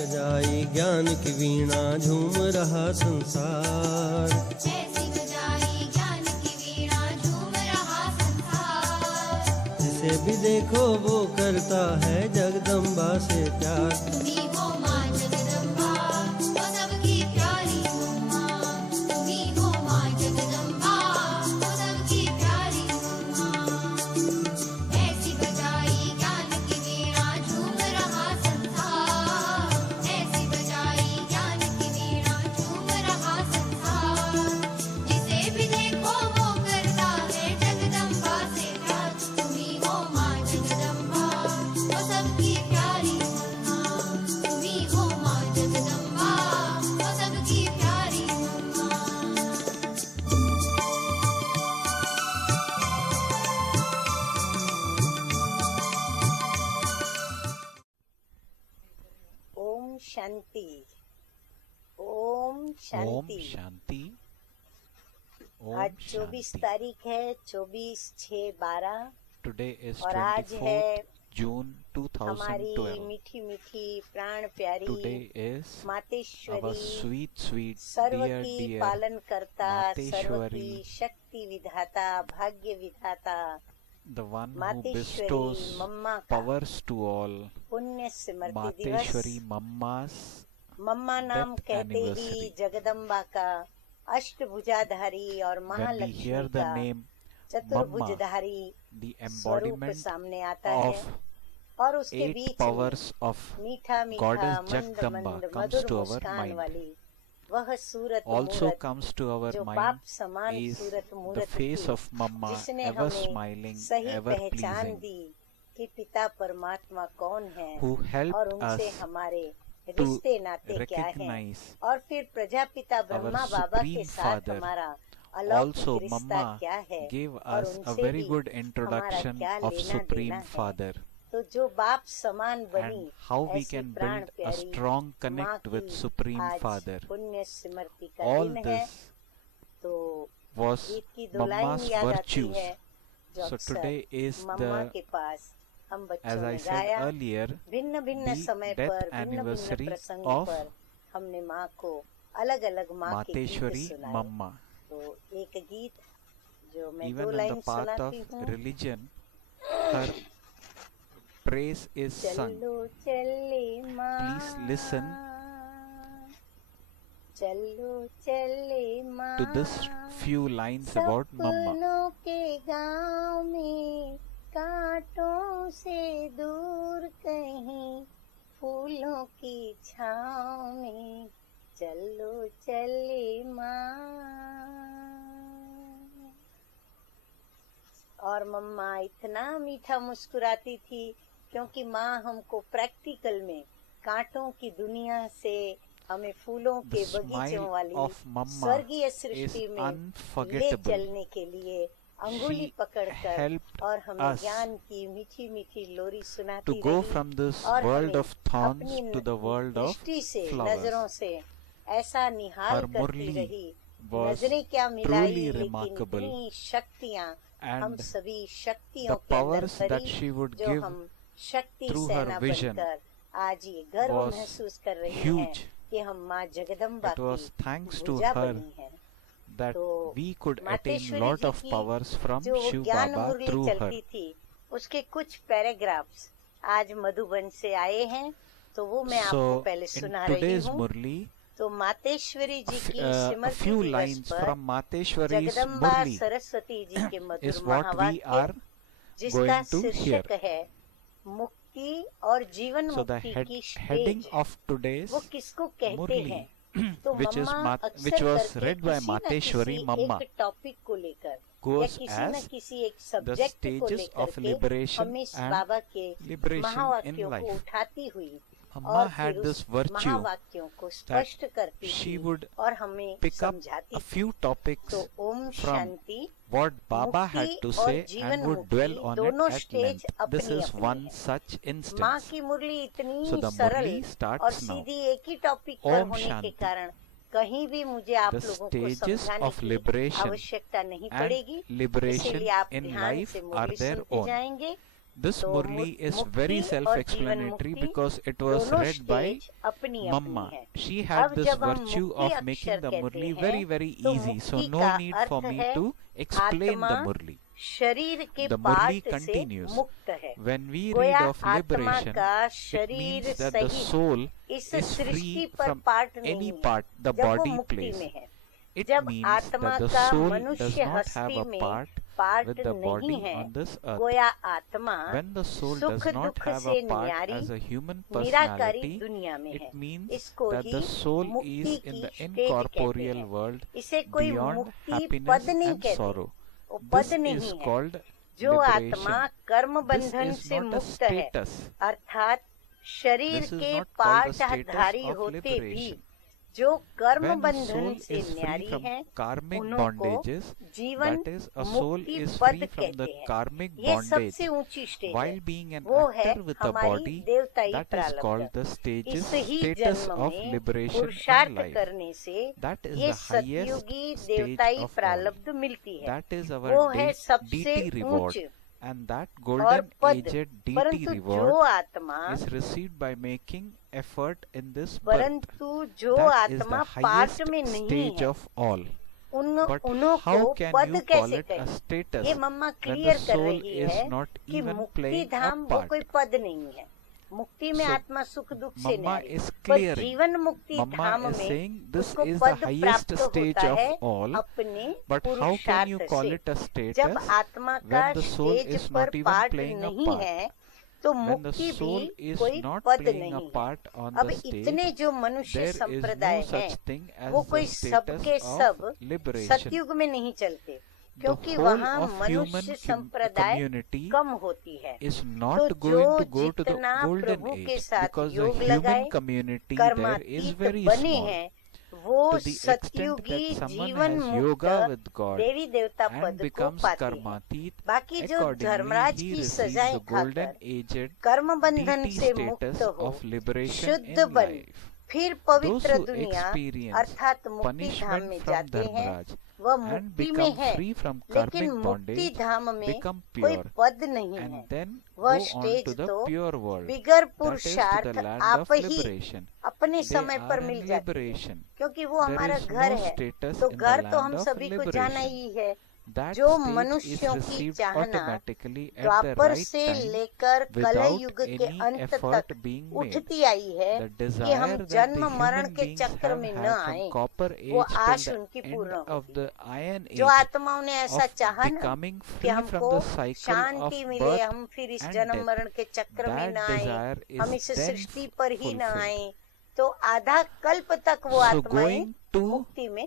बजाई ज्ञान की वीणा झूम रहा संसार। ऐसी बजाई ज्ञान की वीणा झूम रहा संसार। जिसे भी देखो वो करता है जगदम्बा से प्यार। तुम्ही हो माँ जगदम्बा, वो सबकी प्यारी मम्मा। तुम्ही हो माँ जगदम्बा, वो सबकी प्यारी मम्मा। ऐसी बजाई ज्ञान की वीणा झूम रहा संसार। ऐसी बजाई ज्ञान की वीणा झूम रहा संसार। जिसे भी देखो वो करता है जगदम्बा से प्यार। तुम्ही हो माँ जगदम्बा, वो सबकी प्यारी मम्मा। तुम्ही हो माँ जगदम्बा, वो सबकी प्यारी मम्मा। ओम शांति। ओम ओम शांति। शांति। आज 24 तारीख है, 24/6/12 टुडे इज और आज है 24th जून हमारी 2012. मीठी मीठी प्राण प्यारी today is our Mateshwari, sweet sweet सर्व dear की dear पालन करता, सर्व मातेश्वरी, की शक्ति विधाता, भाग्य विधाता the one who Mateshwari bestows मम्मा का powers to all. पुण्य स्मृति मातेश्वरी दिवस। मम्मा's मम्मा नाम death कहते ही anniversary. जगदम्बा का अष्टभुजाधारी और When we Mahalakshmi hear the का name चतुर्भुजधारी the स्वरूप embodiment सामने आता of है और उसके 8 बीच powers में of मीठा Goddess मीठा मंद Jagdamba मंद comes Madhur to our Muskan mind. वाली वह सूरत also मूरत comes to our जो mind बाप समान is सूरत the मूरत face थी, of Mamma, जिसने ever हमें smiling, सही ever पहचान pleasing, दी कि पिता परमात्मा कौन है who और helped उनसे us हमारे to रिश्ते नाते क्या हैं। recognize और फिर प्रजापिता ब्रह्मा बाबा के Supreme साथ Father. हमारा Also, अलौकिक रिश्ता Mamma क्या है gave और us a उनसे very भी good हमारा introduction क्या of लेना Supreme देना है। Father तो जो बाप समान बनी and how we ऐसी can प्राण build a प्यारी strong माँ connect with की Supreme आज Father. पुण्य स्मृति का All दिन है। this तो was गीत की दो लाइन Mamma's याद आती virtues. है जो So अक्सर today is मम्मा the, के पास हम बच्चों as I ने said गाया। earlier, भिन्न भिन्न the समय death पर भिन्न भिन्न anniversary प्रसंग of पर हमने माँ को अलग अलग माँ के गीत Mateshwari सुनाए। Mamma. तो एक गीत जो मैं Even दो in the line path of सुनाती हूँ। religion, her praise is sung. चलो चले माँ, Please listen चलो चले माँ to this few lines about Mamma. सपनों के गाँव में कांटों से दूर कहीं फूलों की छाँव में चलो चले माँ। और मम्मा इतना मीठा मुस्कुराती थी क्योंकि माँ हमको प्रैक्टिकल में कांटों की दुनिया से हमें फूलों The के बगीचों smile वाली of Mamma स्वर्गीय is सृष्टि में ले unforgettable. चलने के लिए अंगुली She पकड़कर helped और हमें us ज्ञान की मीठी मीठी लोरी to सुनाती go रही from this और world हमें of thorns अपनी to the world of दृष्टि से flowers. नजरों से ऐसा निहाल Her करती Murli रही। was नजरें क्या मिलाई truly लेकिन remarkable, इतनी शक्तियाँ हम and सभी शक्तियों the के अंदर powers that भरी she would जो give हम शक्ति through her सेना vision बनकर आज ये गर्व was महसूस कर रहे हैं huge. कि हम माँ जगदम्बा It was की thanks to भुजा her बनी है। that तो we could attain Mateshwari lot ji of की powers from जो Shiv ज्ञान Baba मुरली through her. चलती थी उसके कुछ पैराग्राफ्स आज मधुबन से आए हैं तो वो मैं आपको So पहले in सुना रही today's हूँ। Murli, तो मातेश्वरी जी की a स्मृति few दिवस lines पर from Mateshwari's Jagdamba Murli Saraswati ji के मधुर is what we महावाक्य are जिसका going to hear. शीर्षक है मुक्ति और जीवन So the मुक्ति की heading स्टेज। of today's वो किसको कहते Murli, हैं तो which is मम्मा which अक्सर was करके read by किसी न Mateshwari किसी Mamma, एक टॉपिक को लेकर या goes किसी न as किसी एक the सब्जेक्ट को stages लेकर of के liberation हमें इस and बाबा के liberation in महावाक्यों को life. उठाती हुई Amma और had फिर this उस virtue महावाक्यों को स्पष्ट करती she थी would और हमें pick up समझाती a थी। few topics तो ओम from Shanti what Baba had मुक्ति to और say जीवन and would मुक्ति dwell on दोनों it at stage length. This अपनी is अपनी one है। such माँ instance. की मुरली इतनी So the सरल Murli starts और now. सीधी एक ही टॉपिक पर ओम होने के शांति। कारण कहीं भी मुझे आप The लोगों को stages समझाने of की liberation आवश्यकता नहीं and पड़ेगी। liberation इसीलिए आप in ध्यान life से are मुरली their सुनते own. जाएंगे। This तो Murli is very मुक्ति और जीवन self-explanatory मुक्ति because it was दोनों read by स्टेज अपनी Mamma. अपनी है। She had अब this जब हम virtue मुक्ति of अक्षर making the कहते Murli हैं, very very तो easy. So मुक्ति no का need अर्थ for me है to explain the आत्मा Murli. शरीर के The Murli पार्ट से continues. मुक्त है। When we गोया read of आत्मा liberation, का it शरीर means that the सहित soul इस is सृष्टि free पर from पार्ट any नहीं है part the जब वो body मुक्ति plays. में है। It जब means आत्मा that the का soul does मनुष्य not have हस्ती a में part पार्ट with the नहीं body है, on this earth. गोया आत्मा When the soul सुख does not दुख have से a part न्यारी as a human Nirankari personality, दुनिया में it है। means इसको that ही the soul मुक्ति is in की the स्टेज कहते incorporeal हैं। world इसे कोई beyond मुक्ति happiness पद नहीं and कहते, sorrow. वो This पद is नहीं है। called जो आत्मा liberation. कर्म This बंधन is से not a मुक्त है, status. अर्थात शरीर This is के not called a status पाठधारी of होते भी liberation. जो कर्म When a बंधन soul से is free न्यारी from हैं, karmic उन्हों को bondages, जीवन that is, a soul मुक्ति is पद free from the कहते हैं। karmic ये bondage सबसे ऊंची स्टेज है। while being an वो है actor with a हमारी body, देवताई that is प्रारब्ध। called the status इस ही status जन्म of में liberation in पुरुषार्थ life. करने से That is ये the highest सतयुगी stage देवताई of all. प्रारब्ध मिलती है। That is वो our है सबसे deity reward, ऊंच and that और golden पद। aged deity परंतु जो reward आत्मा is received by making effort in this birth. परंतु जो That is आत्मा the पार्ट highest में नहीं stage है, of all. But उन्हों how को can पद you call कैसे it a कहें? status ये मम्मा when the क्लियर कर soul रही is है not कि even मुक्ति playing a धाम वो part? कोई पद नहीं है। मुक्ति में So, आत्मा सुख दुख से Mamma न्यारी, is पर clearing. जीवन मुक्ति Mamma धाम is में saying this उसको is the पद highest प्राप्त stage होता of है all. अपने But how can you पुरुषार्थ call से। it a status जब आत्मा का when the soul stage is पर not even part playing a नहीं part? है, तो When the मुक्ति soul भी is कोई not पद playing नहीं a है। part on अब the stage, इतने जो मनुष्य there is संप्रदाय no such हैं, thing as वो the कोई status सबके of सब liberation. सतयुग में नहीं चलते, The क्योंकि whole वहाँ of human मनुष्य संप्रदाय community कम होती है। is तो not जो going to go to the जितना golden प्रभु के age साथ because the योग लगाए, human community there is कर्मातीत very बने small. हैं, वो To the extent सतयुगी that someone जीवन has मुक्त yoga with God देवी देवता and पद को becomes पाते हैं। karmatit, बाकी जो accordingly धर्मराज he की receives सजाएं the golden खाकर aged कर्म बंधन deity से मुक्त status हो, of liberation शुद्ध in बन life. फिर Those पवित्र who दुनिया experience अर्थात मुक्ति धाम punishment में from जाते हैं, Dharmaraj वह and मुक्ति में become है, free from लेकिन karmic मुक्ति bondage धाम में become कोई pure पद नहीं है। and then वह go on stage to the तो pure world, bigger that is to पुरुषार्थ the land आप of ही liberation. अपने They समय are पर in मिल जाती है, liberation. क्योंकि वो There हमारा is घर no है। status तो in the घर तो land हम of सभी को जाना liberation. ही है। That जो stage is मनुष्यों की received चाहना automatically at the Dwapar right से time लेकर कलह without युग के any अंत effort तक being made. उठती आई है The कि desire हम that जन्म the मरण human के beings चक्र have में न had from आए, copper वो age आश till उनकी the पूर्ण end of होगी। the iron जो age आत्माओं ने ऐसा of चाहा ना becoming कि free from हमको the cycle of शांति मिले, birth हम फिर इस and जन्म death. मरण के चक्र में That न आए, desire is हम इस then सृष्टि पर ही न fulfilled. आए, तो आधा कल्प तक वो So आत्माएं going to मुक्ति में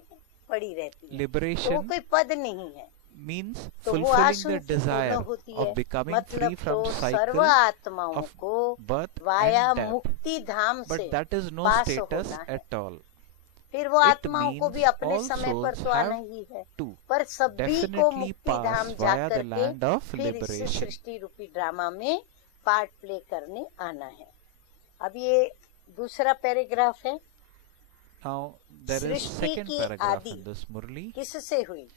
पड़ी रहती है। तो वो liberation कोई पद नहीं है, means तो वो fulfilling आश the उनकी पूर्ण desire होती of है। becoming मतलब free तो from सर्व cycle आत्माओं of को birth वाया and death. मुक्ति धाम But से that is no pass status होना है। at all. फिर वो It आत्माओं को means भी अपने all समय पर souls तो आना have ही है, to पर सभी को definitely मुक्ति धाम pass जा via the करके land of फिर इस liberation. सृष्टि रूपी ड्रामा में पार्ट प्ले करने आना है। अब ये दूसरा पैराग्राफ है, Now there is Srishti second की paragraph आदि in this Murli. किससे हुई?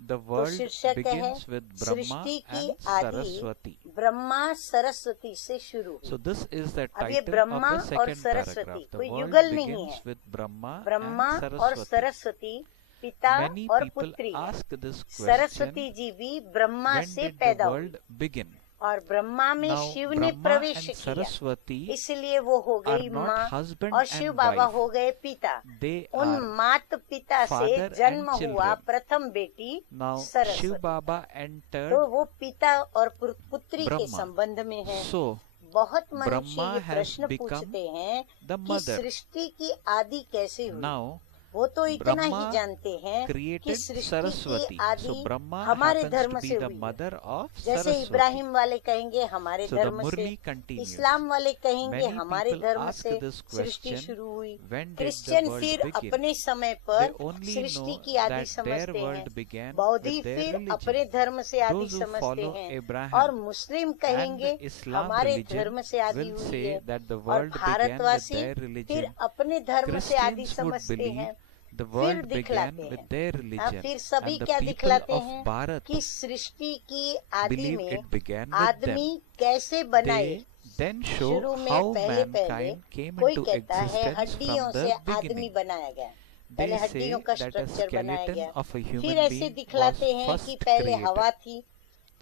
The तो world शीर्षक है begins with Brahma सृष्टि की and आदि Saraswati. ब्रह्मा सरस्वती से शुरू हुई। So this is the अब ये title ब्रह्मा of the और second सरस्वती paragraph. The कोई world युगल नहीं begins है। with Brahma ब्रह्मा and और Saraswati. सरस्वती पिता Many और people पुत्री है। ask this सरस्वती question, जी भी ब्रह्मा when से did the पैदा हुई world begin? और ब्रह्मा में Now शिव ने Brahma प्रवेश and किया, Saraswati इसलिए वो हो are गई not माँ husband और शिव and बाबा wife. हो गए पिता। They उन are मात पिता से father जन्म and हुआ children. प्रथम बेटी Now Shiv Saraswati. Baba entered तो वो पिता और पुत्री के Brahma. संबंध में है। So बहुत मनुष्य Brahma ये has प्रश्न become पूछते हैं the कि mother. सृष्टि की आदि कैसे हुई? Now वो तो इतना Brahma ही जानते हैं कि created सृष्टि की Saraswati. आदि So Brahma हमारे happens धर्म to be से the हुई है। mother of जैसे Saraswati. इब्राहिम वाले कहेंगे हमारे So the धर्म से, Murli continues. इस्लाम वाले कहेंगे Many हमारे people धर्म ask से this सृष्टि question, शुरू हुई। when did the Christian world फिर begin? अपने समय They पर only सृष्टि know की आदि that their समझते हैं, world began बौद्धि with their फिर religion. अपने धर्म से आदि Those who समझते follow हैं, Abraham और मुस्लिम कहेंगे and Islam हमारे religion धर्म से आदि will हुई say है, that the और world began with भारतवासी their फिर religion. अपने धर्म से आदि Christians would समझते believe हैं। the फिर world began दिखलाते with हैं। their हाँ, religion, फिर सभी and the क्या people दिखलाते of हैं Bharat कि सृष्टि की आदि believe में it began with आदमी them. कैसे बनाए। They then show शुरू में how पहले mankind came कोई into कहता है existence हड्डियों from से the आदमी beginning. बनाया गया, They पहले say हड्डियों का that a स्ट्रक्चर बनाया skeleton गया। of a फिर human ऐसे being was दिखलाते हैं कि first पहले created. हवा थी,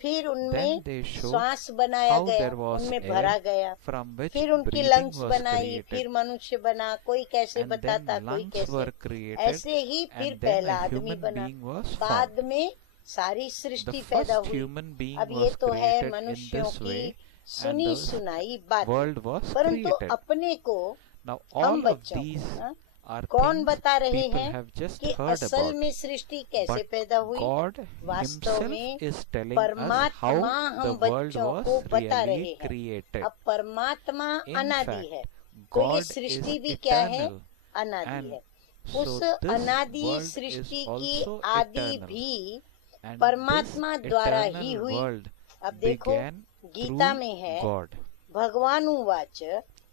फिर उनमें Then they show श्वास बनाया how गया, there was उनमें air भरा गया, from which फिर उनकी breathing लंग्स was बनाई, created. फिर मनुष्य बना, कोई कैसे And then बताता, कोई lungs कैसे। were created, ऐसे ही फिर and then पहला a आदमी human बना, being was बाद formed. में सारी The सृष्टि पैदा first हुई। human being अब ये was तो है created in मनुष्यों this की way, and सुनी the सुनाई बात, world was परंतु created. अपने को Now हम all of बच्चों these हाँ, are कौन things बता रहे people हैं have just कि heard असल about. में सृष्टि कैसे But पैदा हुई। God वास्तव himself में is telling us परमात्मा how हम the world बच्चों was को बता रहे really हैं। created. अब परमात्मा In अनादि fact, है, तो ये God सृष्टि is भी क्या है, eternal, अनादि and है। so उस this अनादि world is सृष्टि की also आदि eternal. भी And परमात्मा this द्वारा eternal ही हुई। world अब देखो began गीता through में है, God. भगवान उवाच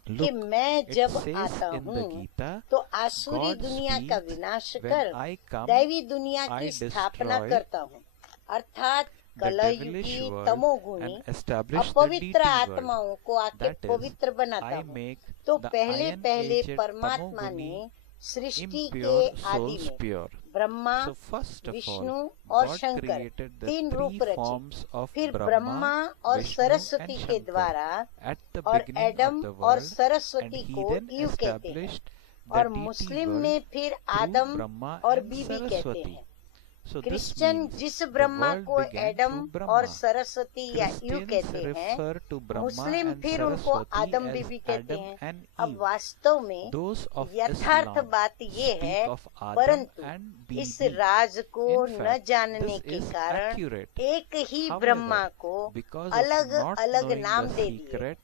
कि Look, मैं it जब says आता in the हूँ Gita, तो आसुरी God दुनिया का speaks, विनाश when कर I come, दैवी दुनिया I की स्थापना destroy करता हूँ, अर्थात the कलयुगी devilish world तमोगुणी and establish the अपवित्र deity world. आत्माओं को आके That is, पवित्र बनाता I हूँ। make तो the पहले पहले iron-aged परमात्मा ने tamoguni सृष्टि के impure आदि souls में pure. Brahma, So first of Vishnu all, और God शंकर created the तीन three रूप रचे। forms of फिर Brahma, ब्रह्मा और Vishnu सरस्वती and के Shankar द्वारा at the और beginning एडम of the और world, and सरस्वती he को then ईव कहते हैं, established the और deity मुस्लिम world में फिर through आदम Brahma और and बीबी कहते Saraswati. हैं। So this क्रिश्चियन means जिस the ब्रह्मा world को began एडम through और Brahma. सरस्वती या ईव Christians कहते हैं, refer to Brahma Muslim and फिर उनको Saraswati आदम as बीबी कहते Adam हैं। and अब Eve. वास्तव में Those of यथार्थ Islam बात ये speak है, of Adam परंतु and इस Bibi. राज को In न fact, जानने this के is कारण accurate. एक ही However, ब्रह्मा को because of अलग not अलग knowing नाम the दे दिए। secret,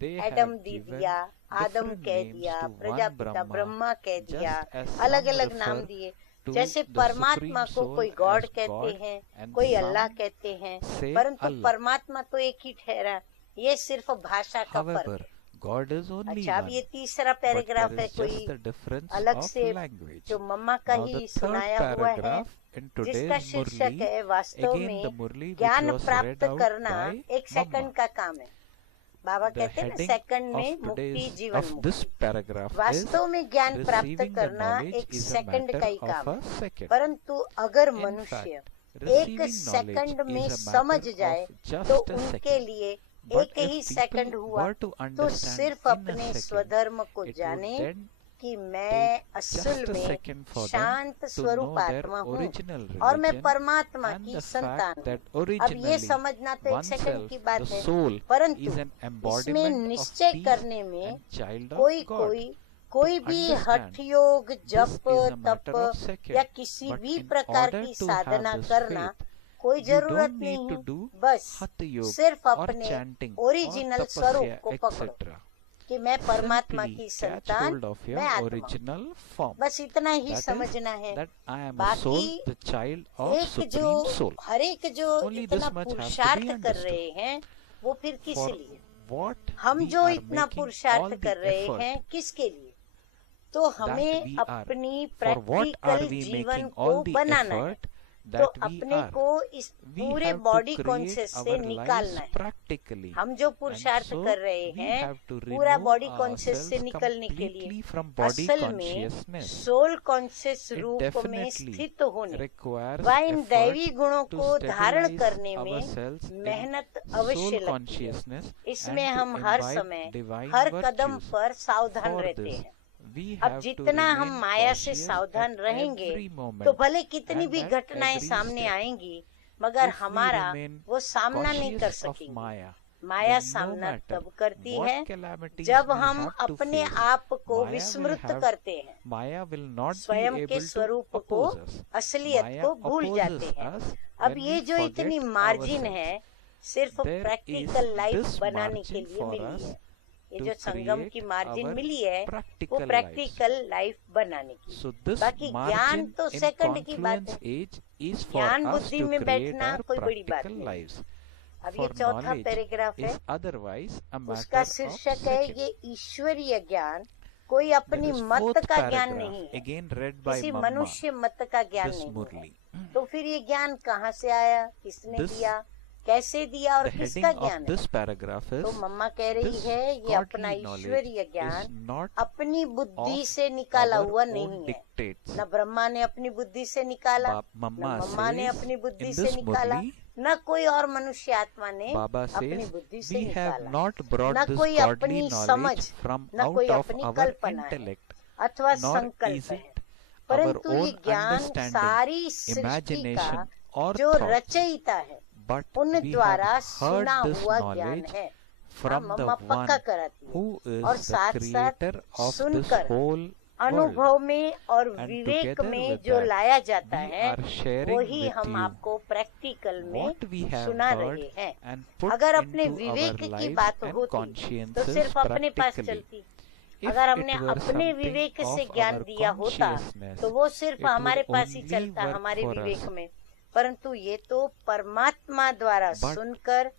they Adam have they given दिया, आदम different कह names दिया, to one Prajapita Brahma, Brahma कह दिया, just as अलग some अलग नाम refer दिए। to जैसे the परमात्मा supreme को soul कोई गॉड as कहते God हैं, and कोई some अल्लाह कहते हैं, say परंतु Allah. परमात्मा तो एक ही ठहरा। ये सिर्फ भाषा का फर्क However, है। God is only अच्छा, अब one. ये तीसरा But पैराग्राफ there है is just कोई the difference अलग of से language. जो मम्मा का Now ही the third सुनाया हुआ है, paragraph in जिसका today's शीर्षक Murli, है वास्तव again the में Murli which ज्ञान was प्राप्त read out करना by एक सेकंड Mamma. का काम है। बाबा The कहते हैं ना, heading सेकंड में of मुक्ति today's जीवन of this मुक्ति। paragraph is वास्तव में ज्ञान प्राप्त receiving the करना knowledge एक is a सेकंड matter का ही of काम a है, second. परंतु अगर In मनुष्य fact, एक receiving सेकंड knowledge में is a समझ matter जाए of just तो a उनके second. लिए But एक ही if सेकंड people हुआ were to तो understand सिर्फ in a अपने second, स्वधर्म को it would जाने then कि मैं take असल just a में second for them शांत to स्वरूप know their आत्मा हूँ original और मैं religion परमात्मा and की the संतान fact that हूँ। अब ये originally समझना तो एक सेकंड oneself, की बात the है, soul, परंतु is an इसमें embodiment of निश्चय peace करने में and child of कोई God. कोई कोई To भी understand हठ योग, this जप, is a matter तप of second, या किसी but भी in प्रकार order की to have साधना this करना faith, कोई you जरूरत don't नहीं need to है, do बस hatha yoga सिर्फ or अपने chanting ओरिजिनल or स्वरूप tapasya, को पकड़ो etc. कि मैं परमात्मा Simply की catch संतान, hold of your मैं आत्मा हूँ। original form. बस इतना ही That is, समझना है। that I am a soul, बाकी the child of एक supreme जो soul. हर एक जो Only इतना this much has to be पुरुषार्थ कर understood. रहे हैं वो फिर किस For लिए? what हम we जो are इतना making all पुरुषार्थ the कर रहे effort, हैं किसके लिए? तो हमें we are. अपनी For what are practical we जीवन making को all the बनाना है, effort तो that we अपने are? को इस We पूरे have to body create conscious से our lives निकालना है। practically. हम जो And पुरुषार्थ so कर रहे we हैं have to पूरा remove बॉडी कॉन्शियस से ourselves निकलने के लिए completely from body असल में consciousness. सोल कॉन्शियस It रूप में definitely स्थित होने requires व इन effort दैवी गुणों to को धारण stabilize करने में ourselves in मेहनत अवश्य soul लगती है। consciousness इसमें and to हम हर imbibe समय divine हर कदम virtues. पर सावधान For रहते this, हैं। we अब have to जितना हम remain माया से cautious सावधान at रहेंगे every moment तो भले कितनी and भी at घटनाएं every सामने step. आएंगी मगर If we हमारा remain वो सामना नहीं कर cautious of सकेंगे। Maya, माया then no सामना matter तब करती what है calamities जब we हम have to अपने face, आप को Maya will विस्मृत have- करते हैं, Maya will not be स्वयं के able to स्वरूप को, oppose us. असलियत Maya को भूल opposes जाते हैं। us अब when ये we जो इतनी forget मार्जिन ourselves. है सिर्फ There practical is life this बनाने के margin लिए for मिली us है। ये to जो संगम की create मार्जिन our मिली है वो practical प्रैक्टिकल लाइफ बनाने की। So this बाकी ज्ञान margin तो in सेकंड की बात confluence है। age is for ज्ञान us बुद्धि to में create बैठना our कोई बड़ी बात practical नहीं। lives. अब ये For चौथा knowledge पैराग्राफ है, is otherwise a उसका matter of शीर्षक है second. ये ईश्वरीय ज्ञान कोई There अपनी is मत fourth का ज्ञान paragraph, नहीं है, again read by किसी Mamma, मनुष्य मत का ज्ञान this नहीं है। Murli. तो फिर ये ज्ञान कहाँ से आया, किसने This- दिया, कैसे दिया और The heading किसका of ज्ञान है? this paragraph तो is मम्मा कह रही this है ये अपना godly knowledge ईश्वरीय is ज्ञान not अपनी बुद्धि of से निकाला our हुआ own नहीं है। dictates. न ब्रह्मा ने अपनी बुद्धि से निकाला, न Mamma मम्मा ने says अपनी बुद्धि in से this निकाला, Murli, न कोई और मनुष्य आत्मा ने Baba अपनी says बुद्धि से we have निकाला, not brought न this कोई godly अपनी knowledge समझ, from न out कोई of अपनी our कल्पना है intellect, अथवा nor संकल्प is है, it our परंतु ये own ज्ञान understanding, सारी सृष्टि imagination का or जो thoughts, रचयिता है but उन we द्वारा have heard सुना this हुआ ज्ञान knowledge है। from the मम्मा one पक्का कराती है। who is और the साथ साथ creator of this सुनकर whole world. अनुभव में और And विवेक together में with जो that, लाया जाता we है are sharing वही with हम you आपको प्रैक्टिकल में what we have सुना heard रहे हैं। and put अगर अपने into विवेक our की lives बात and होती तो consciences सिर्फ अपने पास practically. चलती, If अगर it हमने were अपने something विवेक से of ज्ञान our दिया होता consciousness, तो वो सिर्फ it would हमारे पास ही only चलता, work हमारे for विवेक us. में, परंतु ये तो परमात्मा द्वारा But सुनकर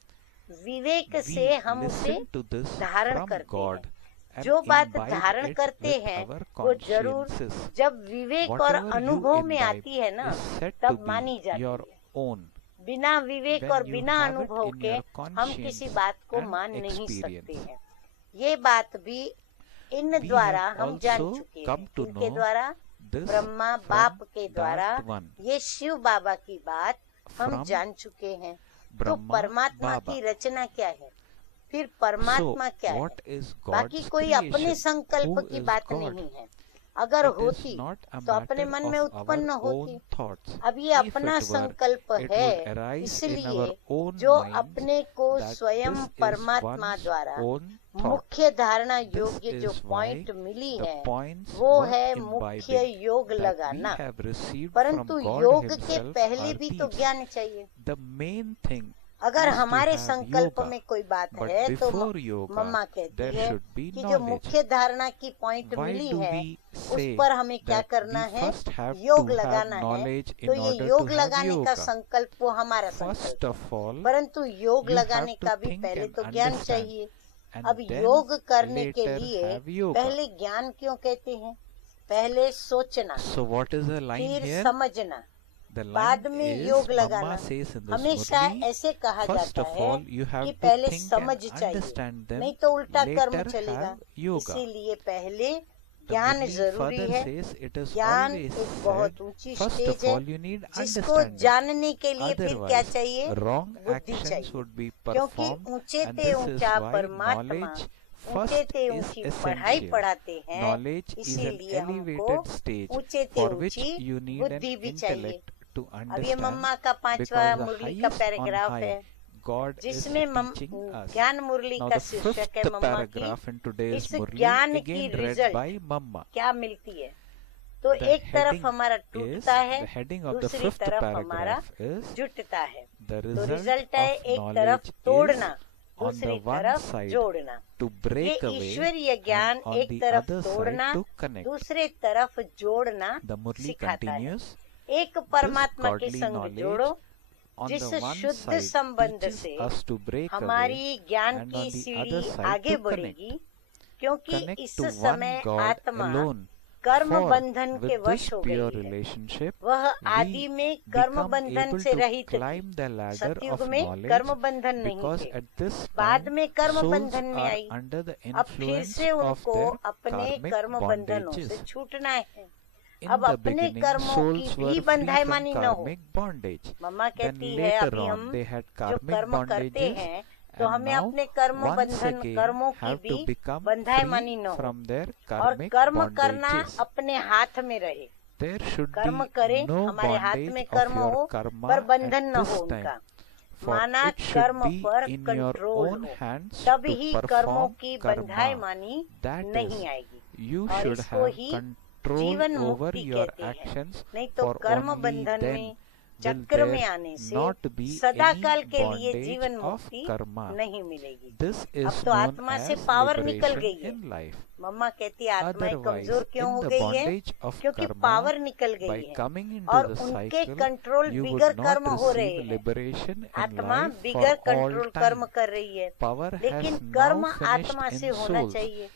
विवेक से We हम उसे listen to this धारण from करते God हैं। and जो बात imbibe धारण it करते with हैं our वो जरूर consciences. जब विवेक और Whatever you अनुभव में imbibe आती है ना is said to तब मानी be जाती your है। own. बिना विवेक When और you बिना have it अनुभव in के your हम conscience किसी बात को and मान नहीं experience. सकते हैं। ये बात भी इन We द्वारा have हम जान also चुके हैं। come to इनके know द्वारा This ब्रह्मा from बाप के द्वारा that one. ये शिव बाबा की बात हम From जान चुके हैं। तो Brahma, परमात्मा Baba. की रचना क्या है, फिर परमात्मा So, क्या है? what is बाकी God's कोई अपने creation? संकल्प Who की is बात God? नहीं है। अगर It is होती not a तो अपने matter मन में of उत्पन्न our होती। own thoughts. अब ये If अपना it were, संकल्प it है, would arise in इसलिए our own जो minds अपने को that स्वयं this is परमात्मा one's द्वारा own thought. मुख्य धारणा This योग्य जो is why पॉइंट मिली The है points वो worth है imbibing मुख्य योग that लगाना। we have received परंतु from God योग के himself पहले are भी तो these. ज्ञान चाहिए। The main thing अगर is to हमारे have संकल्प yoga, में कोई बात but है तो before yoga, मम्मा कहती there है should be कि जो knowledge. मुख्य धारणा की पॉइंट Why मिली do है we उस say पर हमें क्या that करना we है, first have योग to have लगाना है। knowledge in तो ये order योग to have लगाने का yoga? संकल्प वो हमारा First संकल्प of all, है। परंतु योग you लगाने have to का भी think पहले and तो ज्ञान understand. चाहिए। and अब then योग करने के later लिए have yoga. पहले ज्ञान क्यों कहते हैं? पहले सोचना, So what is the line फिर here? समझना, The line बाद में is योग Mama लगाना। says in this हमेशा Murli, ऐसे कहा first जाता of है all you have कि to पहले think समझ and चाहिए, understand them, नहीं तो उल्टा कर्म later चलेगा। have yoga. इसीलिए पहले The ज्ञान Murli जरूरी further है। says it is ज्ञान always एक बहुत said, ऊंची first स्टेज of है all you need जिसको understanding. जानने के लिए फिर क्या Otherwise, चाहिए? wrong बुद्धि actions चाहिए। would be क्योंकि performed, ऊंचे and ते this is ऊंचा why परमात्मा knowledge ऊंचे first ते is ऊंची पढ़ाई essential. पढ़ाते हैं। Knowledge is an इसीलिए हमको elevated stage ऊंचे ते for which ऊंची you need an बुद्धि भी चाहिए। intellect to अब ये understand, मम्मा का पांचवा because the मुरली का highest on पैराग्राफ high, है God is जिसमें teaching us. ज्ञान मुरली Now का the शीर्षक fifth है मम्मा की paragraph in today's इस Murli, ज्ञान की again read result by Mamma. क्या मिलती है। तो The एक तरफ heading हमारा is, टूटता है, the heading of the दूसरी fifth तरफ हमारा paragraph is जुटता है। the तो result रिजल्ट है of एक तरफ knowledge तोड़ना, is on दूसरी the one तरफ side जोड़ना। to ये break away ईश्वरीय ज्ञान and on एक the तरफ other तोड़ना, side to connect. दूसरे तरफ जोड़ना The Murli सिखाता है। continues, एक परमात्मा के godly संग knowledge जोड़ो on जिस the one शुद्ध side संबंध teaches से us to break away हमारी ज्ञान and की on the सीढ़ी other side आगे to बढ़ेगी, क्योंकि connect इस to one समय God आत्मा alone. कर्म For बंधन के with वश this हो pure गई है। relationship, वह आदि we में कर्म become बंधन able से to रहित थी। climb the ladder सतयुग of में knowledge, कर्म बंधन नहीं because थे, at this बाद time में कर्म souls बंधन में are आई। under the अब फिर influence से of उनको their अपने karmic कर्म बंधनों से bondages. छूटना है। In अब the अपने beginning, कर्मों की souls भी were free बंधाई from मानी न हो। karmic bondage. मम्मा Then कहती है later अभी on, हम they had जो karmic कर्म करते bondages, हैं तो and हमें now अपने कर्म once बंधन again कर्मों की have to भी become बंधाई मानी free न हो from their और karmic कर्म करना bondages. अपने हाथ में रहे। There should कर्म be करें, no हमारे हाथ bondage में of कर्म your हो karma पर at बंधन न हो this उनका। time. For माना it should कर्म be पर in your कंट्रोल own हो, hands तब to ही कर्मों perform की बंधाई karma. मानी That नहीं is, आएगी। you और should इसको have ही control जीवन over मुक्ति your कहते हैं। actions, नहीं तो for कर्म only बंधन then में will चक्र में there आने से not be सदा any काल के लिए bondage जीवन of मुक्ति karma. नहीं मिलेगी। This is अब तो known आत्मा से as पावर निकल liberation गई है। in life. मम्मा कहती है आत्माएं Otherwise, कमजोर क्यों in हो the गई है, bondage of क्योंकि karma, पावर निकल by गई है coming into और the उनके cycle, control you bigger would कर्म not हो रहे receive हैं। liberation in आत्मा life bigger for all control कर्म time. कर रही है, Power लेकिन has कर्म now finished आत्मा से in होना souls, चाहिए।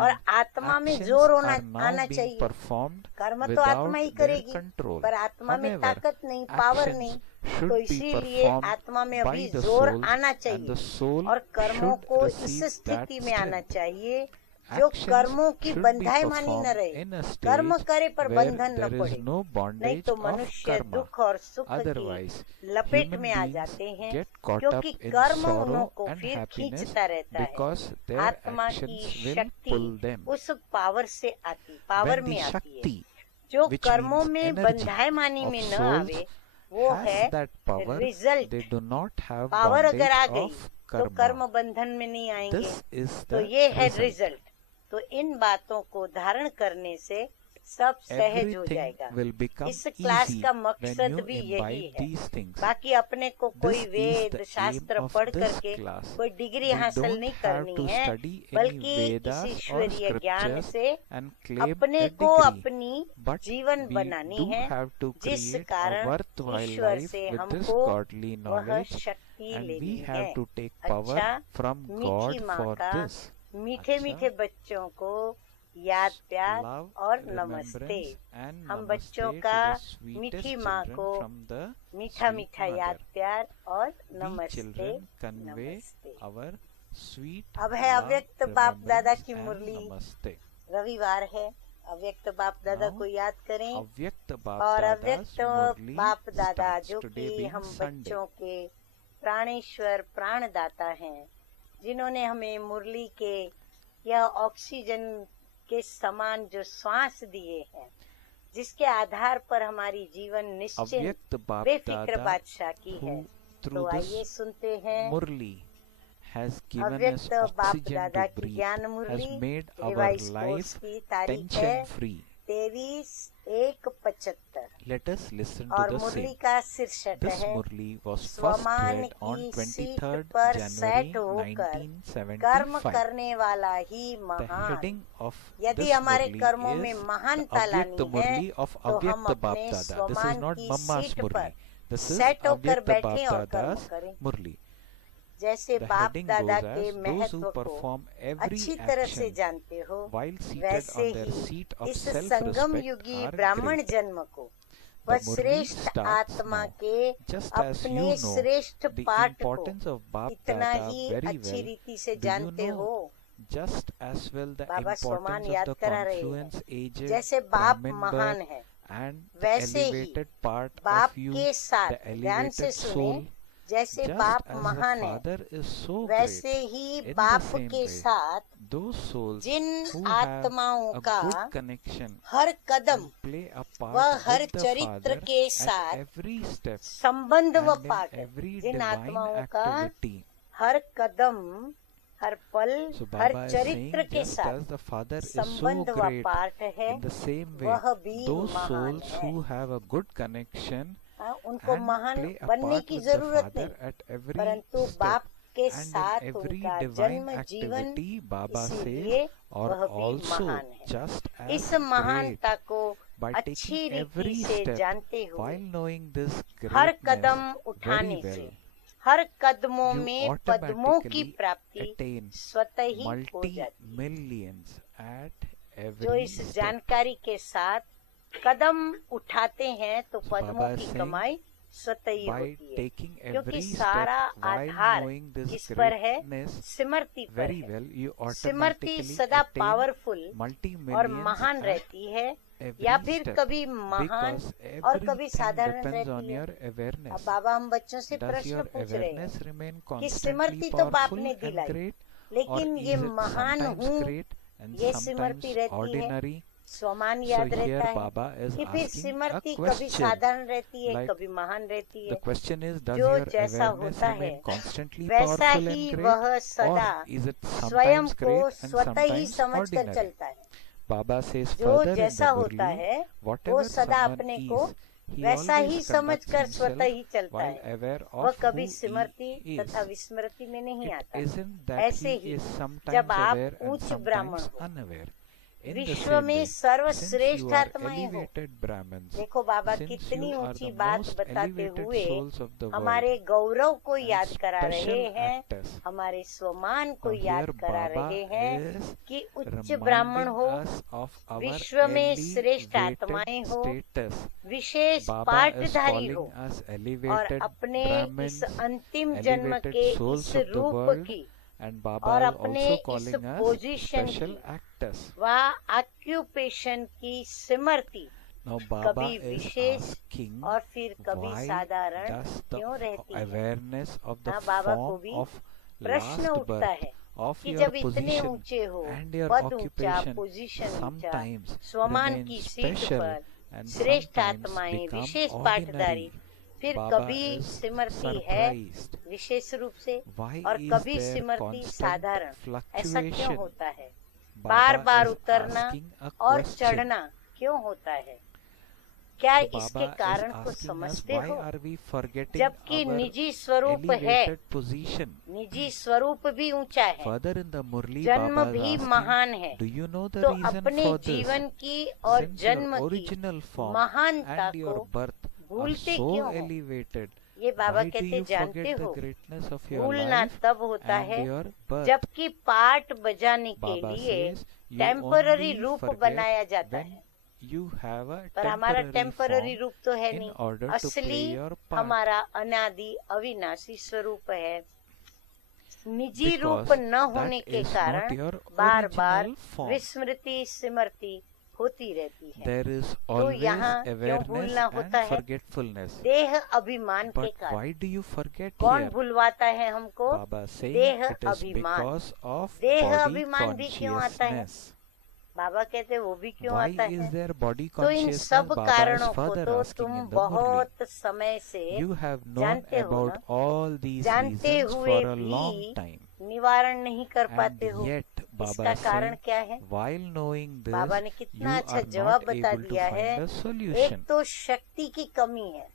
और and आत्मा में actions जोर are now आना being चाहिए। performed कर्म तो without आत्मा ही their करेगी, control. पर आत्मा में However, ताकत नहीं, पावर actions नहीं, should तो be इसीलिए performed आत्मा में by अभी the जोर souls आना and the चाहिए soul और कर्मों should को इस receive स्थिति that में आना strength. चाहिए जो Actions कर्मों की should be बंधाई मानी न performed रहे, in a कर्म stage करे पर where बंधन न there is पड़े, no नहीं bondage तो of मनुष्य karma. दुख और सुख की Otherwise, लपेट human में आ beings जाते हैं, get caught क्योंकि up in कर्म sorrow उन्हों को and फिर happiness खींचता रहता है। because their आत्मा की actions will शक्ति pull them. उस पावर से आती, पावर When में the आती है। Shakti, जो which कर्मों means में energy बंधाई मानी of में न souls, आवे, वो has है that power, result. they do not have power अगर आ bondage गई of तो कर्म karma. बंधन में नहीं आएंगे, This is तो the ये है result. रिजल्ट। तो इन बातों को धारण करने से सब सहज हो Everything जाएगा। will become इस क्लास easy का when मकसद you भी यही imbibe है। these things. बाकी अपने को कोई This is वेद the शास्त्र aim of पढ़ this करके class. कोई डिग्री We हासिल don't नहीं have करनी to है, study any बल्कि Vedas इस or ईश्वरीय ज्ञान scriptures से and claim अपने a को degree. अपनी But जीवन we बनानी do है, have to जिस create a कारण worthwhile ईश्वर life से with this हमको godly वह knowledge, शक्ति and लेनी we है। have to take power अच्छा, from मीठी God माँ for का this. मीठे अच्छा, मीठे बच्चों को याद प्यार Love, और नमस्ते। remembrance and हम namaste बच्चों to का the sweetest मीठी माँ children को from the मीठा sweet मीठा mother. याद प्यार और We नमस्ते children convey नमस्ते। our sweet अब है love, अव्यक्त बाप दादा remembrance की and मुरली। नमस्ते। रविवार है, अव्यक्त बाप दादा Now, को याद करें अव्यक्त बाप और दादा's अव्यक्त मुरली बाप दादा starts जो today कि being हम Sunday. बच्चों के प्राणेश्वर प्राणदाता हैं, जिन्होंने हमें मुरली के यह ऑक्सीजन के समान जो श्वास दिए हैं, जिसके आधार पर हमारी जीवन निश्चित अव्यक्त बाप बेफिक्र दादा बादशाह की है। who तो through आइए this सुनते हैं Murli has given us अव्यक्त बाप oxygen दादा to की breathe, ज्ञान has मुरली made our revise course life की तारीख है tension free. 23/1/75 Let us listen to और the मुरली same. का शीर्षक This है Murli was first स्वमान read on की 23rd सीट पर January सेट होकर कर्म 1975. करने वाला ही The महान। heading of यदि this हमारे Murli कर्मों में is महानता the लानी Avyakta है, Murli of तो हम Avyakta Bap अपने Dada. This is स्वमान not की Mamma's सीट Murli. पर This is सेट होकर Avyakta बैठें और Bap कर्म Dada's करें। Murli. जैसे The बाप heading दादा goes के as those महत्व who को perform every अच्छी तरह से action जानते हो, while seated वैसे on their he seat of इस संगम self-respect युगी are ब्राह्मण great. जन्म को The वह Murli श्रेष्ठ starts आत्मा now. के Just as अपने you know श्रेष्ठ the पाठ को importance of Bap इतना Dada ही very अच्छी well, रीति से do you जानते know हो। just as well the Baba Soman importance याद of the करा रहे हैं, confluence aged जैसे बाप Brahmin महान birth है, and the वैसे ही elevated part बाप of you, के साथ the ध्यान से elevated सुने, soul, जैसे just बाप as the महान है, Father is so वैसे great, ही in the बाप same के way, साथ those souls Jin who have आत्माओं a का good connection her Kadam and play a part वह हर with the चरित्र Father के at साथ every step संबंध व and in पाठ, every जिन divine आत्माओं का activity. हर कदम हर पल So हर Baba is चरित्र saying के just साथ as the Father is so संबंध व great, पाठ है, in the same way, वह भी those महान souls है। who have a good connection उनको and महान play a बनने part की with the जरूरत Father नहीं, at every परंतु step बाप के and साथ in every उनका divine जन्म जीवन activity, Baba इसीलिए says, or वह भी also महान है। just इस as महानता great को by अच्छी taking रीति every से step जानते हुए while knowing this her greatness Kadam very उठाने well, से हर कदमों you में पद्मों की automatically प्राप्ति attain स्वतः ही हो जाती है। multi-millions at जो every इस step. जानकारी के साथ कदम उठाते हैं तो So पद्मों Baba is की saying, कमाई स्वतः ही by होती है, taking क्योंकि every सारा step while Aadhaar knowing this किस पर है? greatness स्मृति पर very है। well, you स्मृति automatically सदा attain पावरफुल और multi-millions महान at रहती है, every या फिर step, कभी महान because और कभी everything साधारण depends on रहती है। your अब awareness. बाबा हम बच्चों से Does प्रश्न your पूछ रहे हैं awareness remain कि constantly स्मृति तो बाप powerful ने and दिलाई, great, or लेकिन ये is it महान sometimes हूँ great and ये sometimes स्मृति रहती है, ordinary? स्वमान So याद here रहता है Baba is कि फिर asking a स्मृति कभी question. साधारण रहती है, Like, कभी महान रहती The है। question is, does जो your जैसा awareness होता है, remain constantly वैसा powerful ही and वह great, सदा or is it स्वयं sometimes को great and स्वतः ही sometimes समझ कर ordinary? चलता है। Baba says जो further in जैसा the होता Murli, है वो whatever सदा someone अपने is, को he वैसा ही always समझ conducts कर स्वतः himself ही चलता while है। aware वह of कभी who स्मृति he तथा is. विस्मृति में नहीं It आता। isn't that ऐसे he ही is sometimes जब आप aware and उच्च ब्राह्मण sometimes हो, unaware. In the विश्व same में way, सर्वश्रेष्ठ since you are आत्माएं हो। elevated Brahmins, देखो बाबा since कितनी you are ऊंची the बात most बताते elevated हुए souls of the हमारे world गौरव को and याद करा रहे special हैं, actors. हमारे स्वमान को Now याद here करा Baba रहे हैं is कि उच्च ब्राह्मण reminding हो, us of our विश्व में श्रेष्ठ आत्माएं elevated हो, status. Wishes Baba is पाठधारी calling हो us और elevated अपने Brahmins, इस अंतिम जन्म elevated के souls इस of the रूप world, की and और Baba is अपने also इस calling us पोजीशन special की actors. व ऑक्यूपेशन की स्मृति Now Baba कभी is विशेष asking और फिर कभी why साधारण does the क्यों रहती है। awareness of the हाँ, बाबा को form भी of प्रश्न last उठता birth है of कि your जब इतने position ऊंचे हो, and your पद ऊंचा, occupation पोजीशन ऊंचा, sometimes स्वमान remain की सीट special पर and श्रेष्ठ sometimes आत्माएं, become विशेष ordinary. पाठधारी फिर Baba कभी is सिमरती है surprised. विशेष रूप से Why और is कभी there सिमरती constant साधारण। ऐसा क्यों fluctuation? होता है? Baba बार बार is उतरना asking a और question. चढ़ना क्यों होता है? क्या So इसके Baba is कारण को asking us समझते why हो? are we forgetting जबकि our निजी स्वरूप है, elevated position? निजी स्वरूप भी ऊंचा है, Further in the Murli, जन्म Baba is भी asking, महान है। do you know the तो reason अपने for this? जीवन की और Since जन्म your की original form महानता and your को birth are भूलते so क्यों हो? elevated, ये बाबा why do कहते you जानते forget the हो, greatness of your भूलना life तब होता and है your birth? जबकि पाठ बजाने के Baba लिए says, you टेम्पररी only रूप forget बनाया जाता when है, you have a पर हमारा temporary टेम्पररी form रूप तो है in नहीं, order to असली play your part. हमारा अनादि अविनाशी स्वरूप है। निजी Because रूप न होने that के is कारण not your bar bar original form. विस्मृति स्मृति होती रहती है। There is तो always यहाँ क्यों awareness भूलना and होता है? forgetfulness. देह अभिमान के But कारण। why do you forget कौन here? भूलवाता है हमको? Baba saying देह it is अभिमान। because of देह body अभिमान भी क्यों आता है? consciousness. बाबा कहते वो भी क्यों Why आता is है? there body तो इन consciousness? सब Baba is कारणों को further तो asking तुम in the Murli. बहुत समय से You have known जानते हो about ना? all these जानते reasons हुए for a long भी time. निवारण नहीं कर And पाते हो। yet इसका Baba is कारण saying, क्या है? while knowing this, बाबा ने you कितना अच्छा are जवाब not बता able to दिया है। find a एक solution. तो शक्ति की कमी है,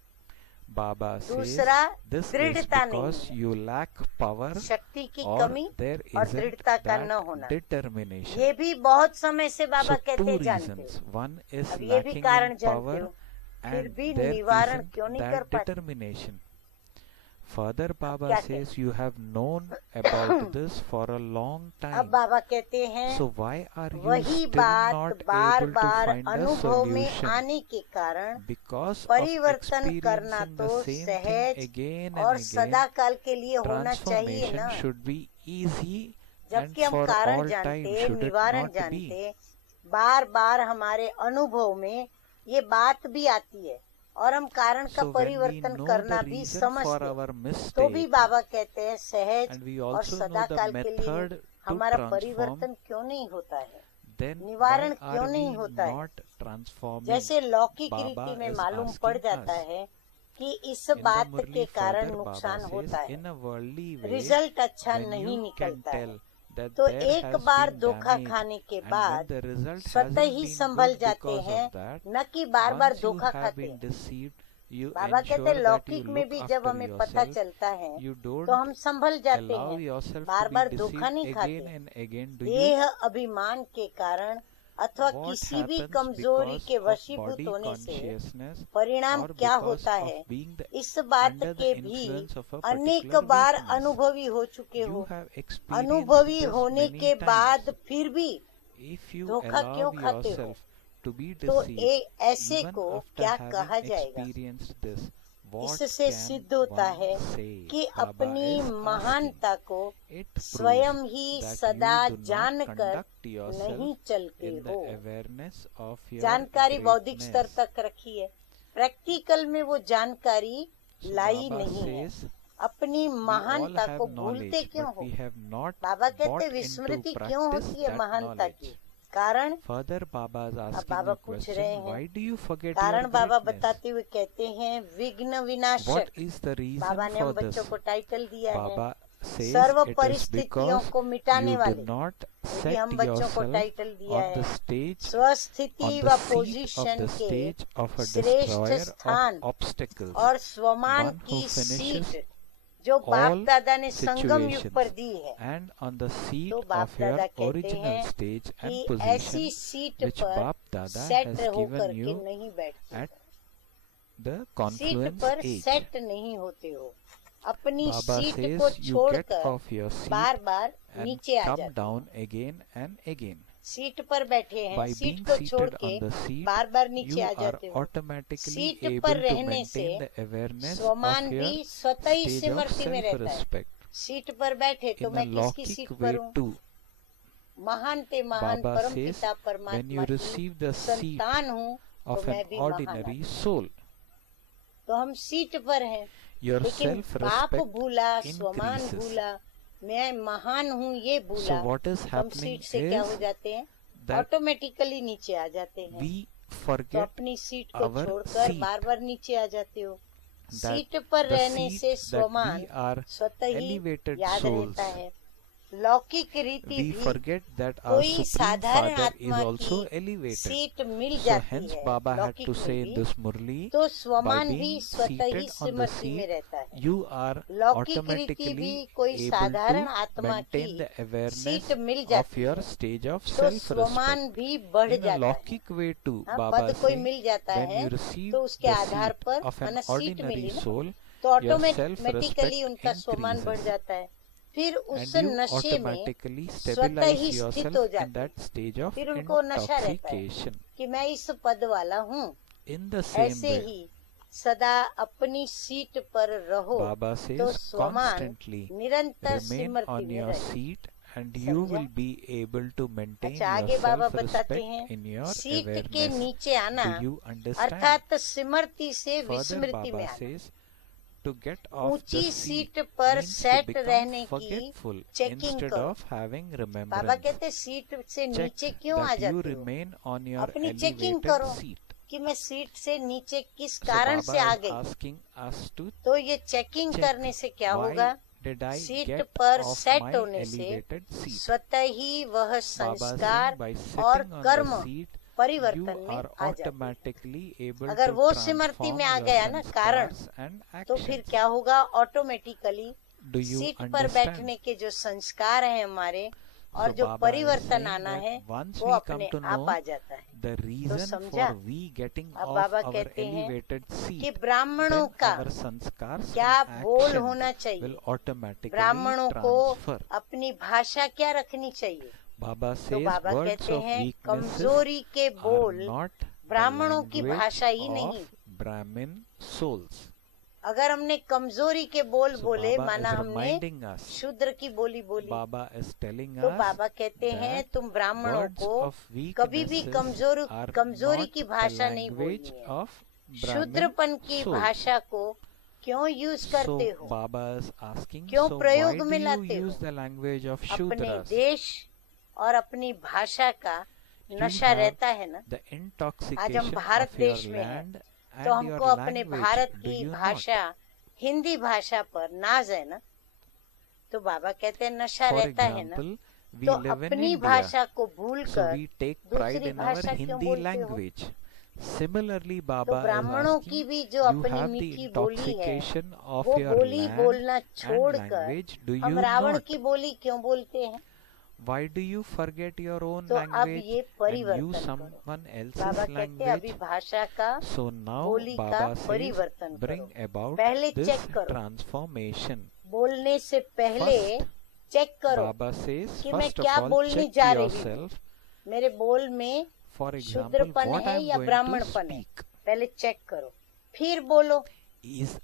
Baba says दूसरा this is दृढ़ता नहीं because है। you lack power शक्ति की or कमी there और isn't दृढ़ता का न that होना, determination. ये भी बहुत समय से बाबा So कहते two जानते reasons. हो। One is अब ये भी lacking कारण in जानते power हो, फिर and भी there निवारण isn't क्यों नहीं कर that पाते? determination. Further Baba क्या says you have known about this for a long अब time. बाबा कहते हैं So why are you वही still बात not bar able to bar find a अनुभव में solution? आने के कारण Because of परिवर्तन करना experiencing तो the same thing सहज again और and सदा again, काल के लिए होना चाहिए transformation ना। should be easy and जबकि हम for कारण all time, जानते, should it निवारण not be? जानते, बार बार हमारे अनुभव में ये बात भी आती है और हम कारण का So when we परिवर्तन know करना the भी reason for समझते, our तो भी mistake बाबा कहते हैं सहज and we और also know सदा the काल के लिए method to हमारा transform, परिवर्तन क्यों नहीं होता है? then निवारण why क्यों are नहीं we होता है? not transforming? जैसे लौकिक Baba रीति में is मालूम पड़ asking जाता us. है कि इस In the बात Murli के कारण further, नुकसान Baba होता says, है, in a worldly way, result अच्छा when नहीं you can निकलता है। tell that तो there एक has बार been धोखा damage खाने के and when बाद the result स्वतः hasn't he been Sambhal good जाते because हैं, of that, न कि बार बार once you धोखा have खाते been हैं। deceived, you बाबा ensure कहते that लौकिक you में look भी जब after हमें पता yourself. चलता है You तो don't हम संभल जाते allow हैं, yourself bar to bar be धोखा deceived नहीं again खाते। and again. Do you? देह अभिमान के कारण अथवा What किसी भी happens कमजोरी because के of वशीभूत body होने से consciousness परिणाम or क्या because होता of है? being the इस बात under के the भी influence of a अनेक particular बार weakness? अनुभवी हो चुके You हो। have experienced अनुभवी this होने many के times. बाद फिर भी If you धोखा allow क्यों खाते हो? yourself to be तो deceived, ऐसे even को after क्या having कहा जाएगा? experienced this, what इससे can सिद्ध होता one है say? कि Baba अपनी is asking. महानता को It proves स्वयं ही that सदा you do not जानकर conduct yourself नहीं चलते in the हो। awareness of your जानकारी बौद्धिक स्तर greatness. तक रखी है, प्रैक्टिकल में वो जानकारी So लाई Baba नहीं है। says, अपनी we all महानता have को भूलते knowledge, क्यों but हो? we have not बाबा कहते brought into विस्मृति क्यों practice होती है that महानता की? knowledge. कारण Further, Baba is asking Baba a पूछ question, रहे हैं, why do you forget कारण your बाबा greatness? बताते हुए कहते हैं विघ्न विनाशक। What is the reason बाबा ने for हम this? बच्चों को टाइटल दिया है Baba says serve it is परिस्थितियों because को मिटाने you वाले। do not यदि set हम बच्चों को yourself टाइटल दिया on the है stage, on स्वस्थिति व the seat of position the के stage of a श्रेष्ठ destroyer स्थान of obstacles. और स्वमान One who की finishes सीट जो बाप all दादा ने संगम युग situations पर दी है, and on the seat तो बाप of your दादा कहते original हैं stage and कि position ऐसी सीट which पर Bap Dada सेट has होकर given के you नहीं बैठते, at the सीट confluence पर age. सेट नहीं होते हो, अपनी Baba सीट says को you get छोड़कर off your seat bar bar and नीचे आ come जाते हो। down again and again. Seat पर बैठे हैं, By सीट being को छोड़ seated के on the seat, बार बार नीचे you आ are जाते हो। automatically सीट able पर to रहने से maintain the awareness स्वमान of भी your स्वतः ही stage of सिमरती में रहता है। self-respect. सीट पर बैठे तो In a मैं किसकी lockic सीट way पर हूँ? too, महान ते महान Baba परम says, पिता when परमात्मा you की receive the seat संतान हूँ तो of मैं an भी महान ordinary हूँ। soul, तो हम सीट पर हैं, your लेकिन बाप self-respect भूला, स्वमान increases. भूला, मैं महान हूँ ये So भूला, what is तो हम happening सीट से क्या हो is जाते हैं? that ऑटोमेटिकली नीचे आ जाते हैं। we तो forget अपनी सीट को our छोड़कर seat. बार बार नीचे आ जाते हो। that सीट पर the रहने seat से that स्वमान we are स्वतः ही elevated याद souls. रहता है। लौकिक रीति We भी forget that our कोई Supreme साधारण Father is आत्मा also की elevated. सीट मिल So जाती hence है Baba had लौकिक to say में in भी, this Murli, तो by स्वमान भी being स्वतः ही seated on the सिमरती में seat, रहता है। you are लौकिक रीति भी automatically कोई able साधारण to आत्मा maintain the की awareness सीट मिल of जाती your है, stage of तो self-respect. स्वमान भी बढ़ In a जाता है। lockic way too, हाँ, Baba पद कोई says, मिल जाता when है you receive तो उसके the आधार seat पर of an माना सीट ordinary मिली ना, soul, तो your ऑटोमेटिकली उनका self-respect स्वमान बढ़ increases. जाता है। फिर उस And you नशे में automatically स्वतः ही stabilize स्थित yourself हो in जाते that stage of फिर उनको नशा रहता है intoxication. कि मैं इस पद वाला हूँ। In the same ऐसे way, ही सदा अपनी सीट पर रहो Baba तो says स्वमान constantly निरंतर remain सिमरती on में your रहे। seat and you समझा? will be able to maintain अच्छा, your आगे बाबा बताते self-respect हैं in your सीट के awareness. नीचे आना Do you understand? अर्थात सिमरती से Further, विस्मृति में Baba आना। says to get off ऊंची the सीट seat पर means to सेट become रहने की forgetful चेकिंग instead करो। of having Baba remembrance. कहते सीट से Check नीचे क्यों आ that you जाते हो? remain on your अपनी चेकिंग elevated करो seat. कि मैं सीट से नीचे किस So कारण Baba से आ is गई। asking us to तो ये चेकिंग check करने से क्या why होगा? did I सीट get पर off सेट my होने से elevated seat. स्वतः ही वह Baba is संस्कार saying by और sitting on कर्म the seat, परिवर्तन you में are आ जाते हैं। automatically able अगर to वो सिमरती transform में आ your गया ना कारण, sanskars and तो फिर actions. क्या होगा? ऑटोमेटिकली Do you सीट पर understand? बैठने के जो संस्कार हैं हमारे और So जो Baba is परिवर्तन saying आना that है once वो we अपने come to आप know आ जाता है। the reason समझा? for we getting अब off बाबा our कहते हैं elevated seat, कि ब्राह्मणों then का our sanskars क्या and बोल actions होना चाहिए? will automatically ब्राह्मणों को transfer. अपनी भाषा क्या रखनी चाहिए? Baba तो says बाबा words कहते of हैं weaknesses कमजोरी के are बोल not the ब्राह्मणों की language भाषा ही नहीं। of Brahmin souls. अगर हमने कमजोरी के बोल So बोले Baba माना is हमने reminding us. शूद्र की बोली बोली, Baba is telling तो us बाबा कहते हैं that तुम ब्राह्मणों words को of कभी भी weaknesses are कमजोरी not की the भाषा नहीं language बोलनी है। of Brahmin शूद्रपन की souls. भाषा को क्यों यूज करते So हो? Baba is asking, क्यों so why प्रयोग do में you लाते use हो? the language of अपने Shudras? देश और अपनी भाषा का नशा have रहता है ना। The intoxication आज हम भारत of your देश में हैं, land तो and हमको your अपने language, भारत do की you not? भाषा हिंदी भाषा पर नाज है ना। तो बाबा कहते हैं नशा For रहता है ना, example, we तो live in अपनी India, भाषा को so भूलकर we take pride दूसरी in our भाषा क्यों Hindi बोलते हो? language. Similarly, तो Baba is ब्राह्मणों की asking, भी जो you अपनी have the मीठी बोली है intoxication of वो your बोली land बोलना and छोड़कर language, do हम you रावण not? की बोली क्यों बोलते हैं? Why do you forget your own तो अब language ये and use परिवर्तन करो। someone else's बाबा कहते हैं अभी language? भाषा का So now बोली का Baba says, परिवर्तन bring करो। about पहले this चेक करो, transformation. बोलने से पहले First, चेक करो Baba says, कि मैं first of क्या all, बोलने check जा रही हूँ। yourself. मेरे बोल में For example, शूद्रपन what I है am या going to ब्राह्मणपन है, speak. पहले चेक करो फिर बोलो।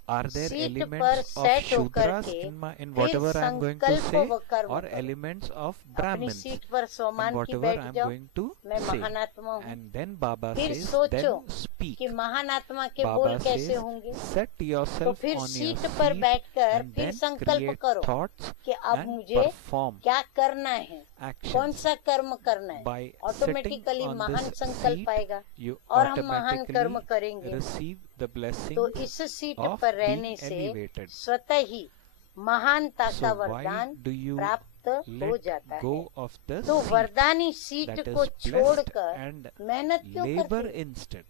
Are there सीट पर elements of सेट होकर Shudras के in फिर whatever I am going to संकल्प say, व कर्म or करो। elements of अपनी Brahmins सीट पर in सोमान की whatever बैठ I am जाओ, going to मैं say? महानात्मा हूँ। And then Baba फिर says, सोचो then speak. कि महान आत्मा के बोल Baba कैसे says, होंगे। set तो yourself फिर on your सीट पर seat बैठकर and फिर then संकल्प create करो thoughts कि अब and मुझे perform क्या करना है, कौन actions. सा कर्म करना है। By sitting ऑटोमेटिकली on महान this संकल्प seat, आएगा you और हम महान कर्म automatically करेंगे। receive the blessing तो इस सीट of पर being रहने से elevated. स्वतः ही महानता का So why वरदान do you प्राप्त हो let जाता है। go of the तो seat वरदानी सीट that को is blessed छोड़कर and मेहनत क्यों labor करते? instead?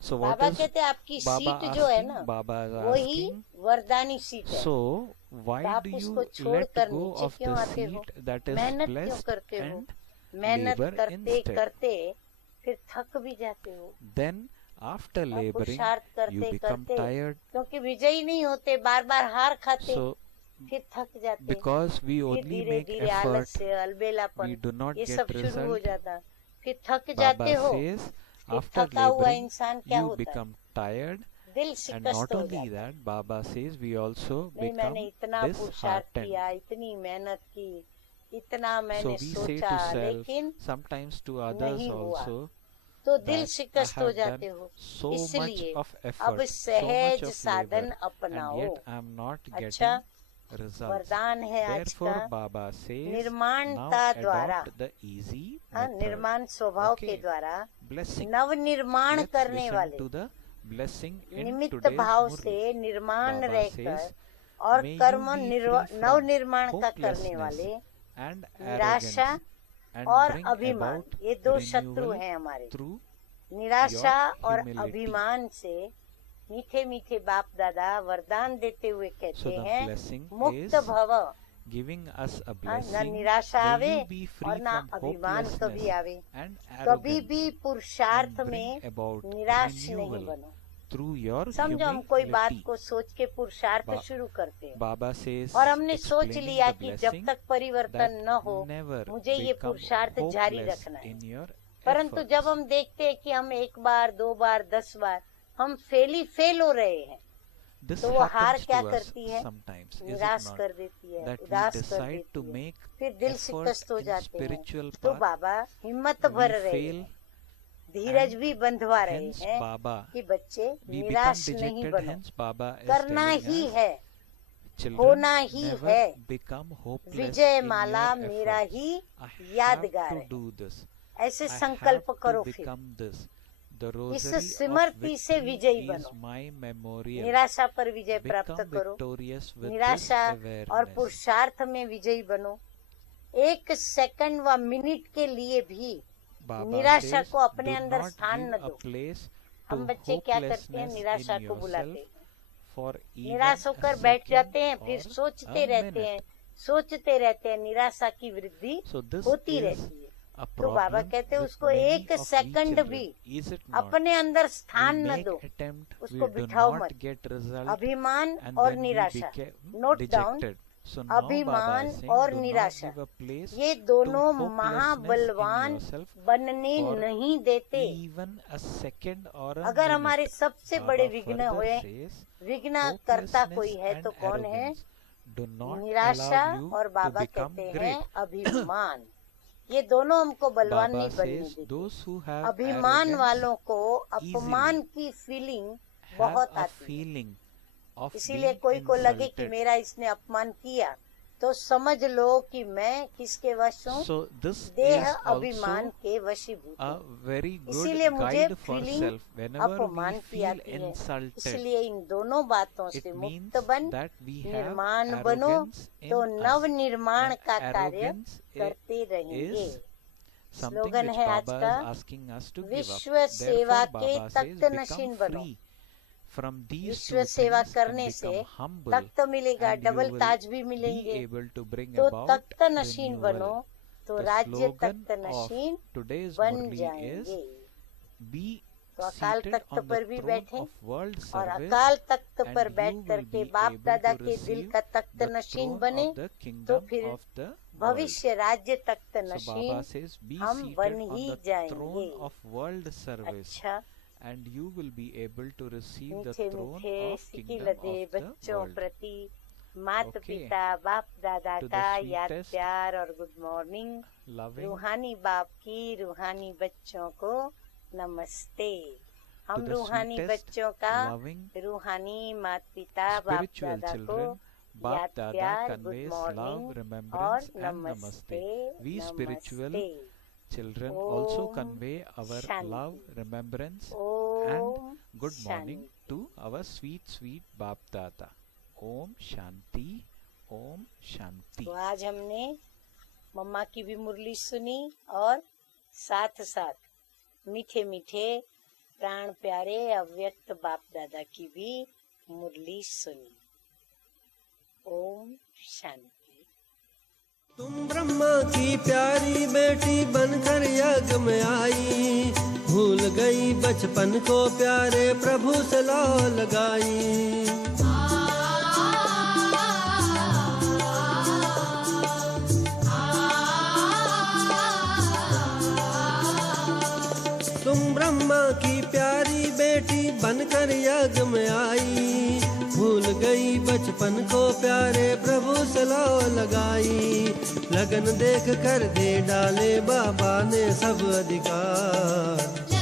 So what Baba is कहते हैं आपकी Baba सीट जो है asking? ना Baba is वही asking. वरदानी सीट है। So why आप do you उसको let छोड़कर go नीचे of क्यों the आते हो? seat that is मेहनत क्यों blessed करते हो? and मेहनत labor करते instead? करते फिर थक भी जाते हो, Then after और laboring पुरुषार्थ you करते become करते, tired. क्योंकि विजयी नहीं होते, बार बार हार खाते, So फिर थक जाते, because we फिर only धीरे make धीरे effort, आलस्य, अलबेलापन, we do not ये get सब शुरू हो result. जाता, फिर थक Baba जाते हो, says फिर after थका हुआ laboring इंसान क्या you होता है? become tired, दिल and शिकस्त not हो only जाता है। that, Baba says we also नहीं, मैंने become इतना पुरुषार्थ disheartened. किया, इतनी मेहनत की, इतना So मैंने we say सोचा, to self, लेकिन sometimes to others नहीं हुआ, also, तो दिल that I शिकस्त हो have जाते done हो। so much इसलिए of अब effort, so much सहज of साधन labor, and अपनाओ। yet I am not अच्छा, getting results. वरदान है आज Therefore, का, Baba says, now निर्माणता द्वारा, adopt the easy हाँ, method. निर्माण स्वभाव के Okay. द्वारा Blessing. नव निर्माण Let's करने listen वाले, to the blessing in निमित्त today's भाव Murli. से निर्माण Baba रहकर says, और may you कर्म be free नव from निर्माण का करने hopelessness वाले, and निराशा arrogance, and और bring अभिमान, about ये दो शत्रु renewal हैं हमारे। through निराशा your और humility. अभिमान से मीठे मीठे बाप दादा वरदान देते हुए So कहते the हैं, blessing मुक्त is भव, giving us a हाँ, न blessing. निराशा May आवे you be free और ना from अभिमान कभी hopelessness आवे। and कभी भी arrogance, पुरुषार्थ and में bring about निराश नहीं renewal बनो। through your समझो, हम कोई बात humility. को सोच के पुरुषार्थ बा- शुरू करते हैं, Baba says, और हमने सोच explaining लिया the कि जब blessing, तक परिवर्तन that न हो never मुझे ये become पुरुषार्थ जारी hopeless रखना है। in your परंतु efforts. जब हम देखते हैं कि हम एक बार, दो बार, 10 बार हम फेल हो रहे हैं, This तो वो हार happens क्या to us करती है? sometimes, is it निराश not? कर देती है, That we उदास कर decide to देती है, make फिर दिल effort शिकस्त हो in जाते हैं। spiritual तो path, बाबा हिम्मत we भर रहे fail, हैं, धीरज and भी बंधवा रहे hence हैं Baba, कि बच्चे we become निराश नहीं dejected. बनो, Hence Baba is करना telling ही us, है, children, होना ही never है। become hopeless Vijay in Mala your मेरा efforts. ही I have यादगार to है, do this. ऐसे I संकल्प have to करो। फिर become this. The इस rosary of स्मृति से विजयी victory is बनो, my memorial. निराशा पर विजय प्राप्त Become करो, victorious with this निराशा और awareness. पुरुषार्थ में विजयी बनो। एक सेकंड व मिनट के लिए भी Baba निराशा says, को अपने do अंदर not स्थान give न a दो। place हम to बच्चे क्या करते हैं? hopelessness निराशा in को बुलाते yourself हैं, for even निराश a होकर बैठ second जाते हैं, फिर or सोचते a रहते minute. हैं, सोचते रहते हैं, निराशा की वृद्धि So this होती is रहती है। a तो बाबा problem कहते हैं with उसको many एक of we सेकंड children. भी Is it not? अपने अंदर We स्थान न make दो, attempt, we उसको do बिठाओ not मत। get result, अभिमान and और then we निराशा, became note down, dejected. So now Baba अभिमान is saying, और do not निराशा, give a place ये to दोनों hopelessness in महाबलवान yourself बनने for नहीं देते। even a second or a अगर हमारे minute. सबसे बड़े Baba विघ्न further हुए, says, विघ्न करता hopelessness कोई है तो and कौन है? arrogance do not निराशा allow you और to बाबा become कहते great. हैं अभिमान। ये दोनों हमको बलवान Baba नहीं बनने says देते। those who have अभिमान arrogance वालों को अपमान की फीलिंग have बहुत a आती है। feeling of इसीलिए being कोई को लगे कि insulted. मेरा इसने अपमान किया तो समझ लो कि मैं किसके वश हूँ, So this देह is अभिमान also के वशीभूत a हूँ। very good इसीलिए मुझे guide for feeling self. Whenever अपमान we की feel आती है। insulted, इसलिए इन दोनों बातों it से means मुक्त बन, that we have निर्माण बनो, arrogance तो in नव us. निर्माण And का कार्य arrogance करते रहेंगे। is something स्लोगन which है आज Baba का, is asking us to give up. विश्व सेवा Therefore, के Baba says, तख्त नशीन become बनो। free from these विश्व two सेवा things and करने से become humble, तख्त मिलेगा, and you डबल will ताज भी be मिलेंगे। able to bring तो about तख्त नशीन बनो renewal. तो The राज्य slogan Takht of Nashin today's बन Murli is, जाएंगे। be तो अकाल seated तख्त on पर the भी throne बैठे of world और service, अकाल तख्त and पर you बैठ will करके be बाप able दादा to के दिल receive का तख्त the नशीन throne बने, of the तो kingdom फिर of the world. भविष्य राज्य तख्त So Nashin Baba says, be हम seated बन on ही the जाएंगे। throne of world service, अच्छा, and you will be able to receive the मीठे throne मीठे of सिकी kingdom लदे of the बच्चों world. प्रति माता Okay. पिता बाप दादा To the का याद sweetest, प्यार और गुड मॉर्निंग। Loving रूहानी बाप की रूहानी बच्चों को नमस्ते। to हम the रूहानी sweetest, बच्चों का loving रूहानी माता पिता बाप spiritual दादा को children, याद Bap Dada प्यार गुड conveys मॉर्निंग love, और remembrance and नमस्ते। namaste. We spiritual नमस्ते। children also Om convey our Shanti. love, remembrance Om and good morning Shanti. to our sweet, sweet Bap Dada. Om Shanti, Om Shanti. तो आज हमने मम्मा की भी मुरली सुनी और साथ साथ मीठे मीठे प्राण प्यारे अव्यक्त बाप दादा की भी मुरली सुनी। ओम शांति। तुम ब्रह्मा की प्यारी बेटी बनकर यज्ञ में आई, भूल गई बचपन को प्यारे प्रभु से लौ लगाई। तुम ब्रह्मा की प्यारी बेटी बनकर यज्ञ में आई, भूल गई बचपन को प्यारे प्रभु से लौ लगाई। लगन देख कर दे डाले बाबा ने सब अधिकार।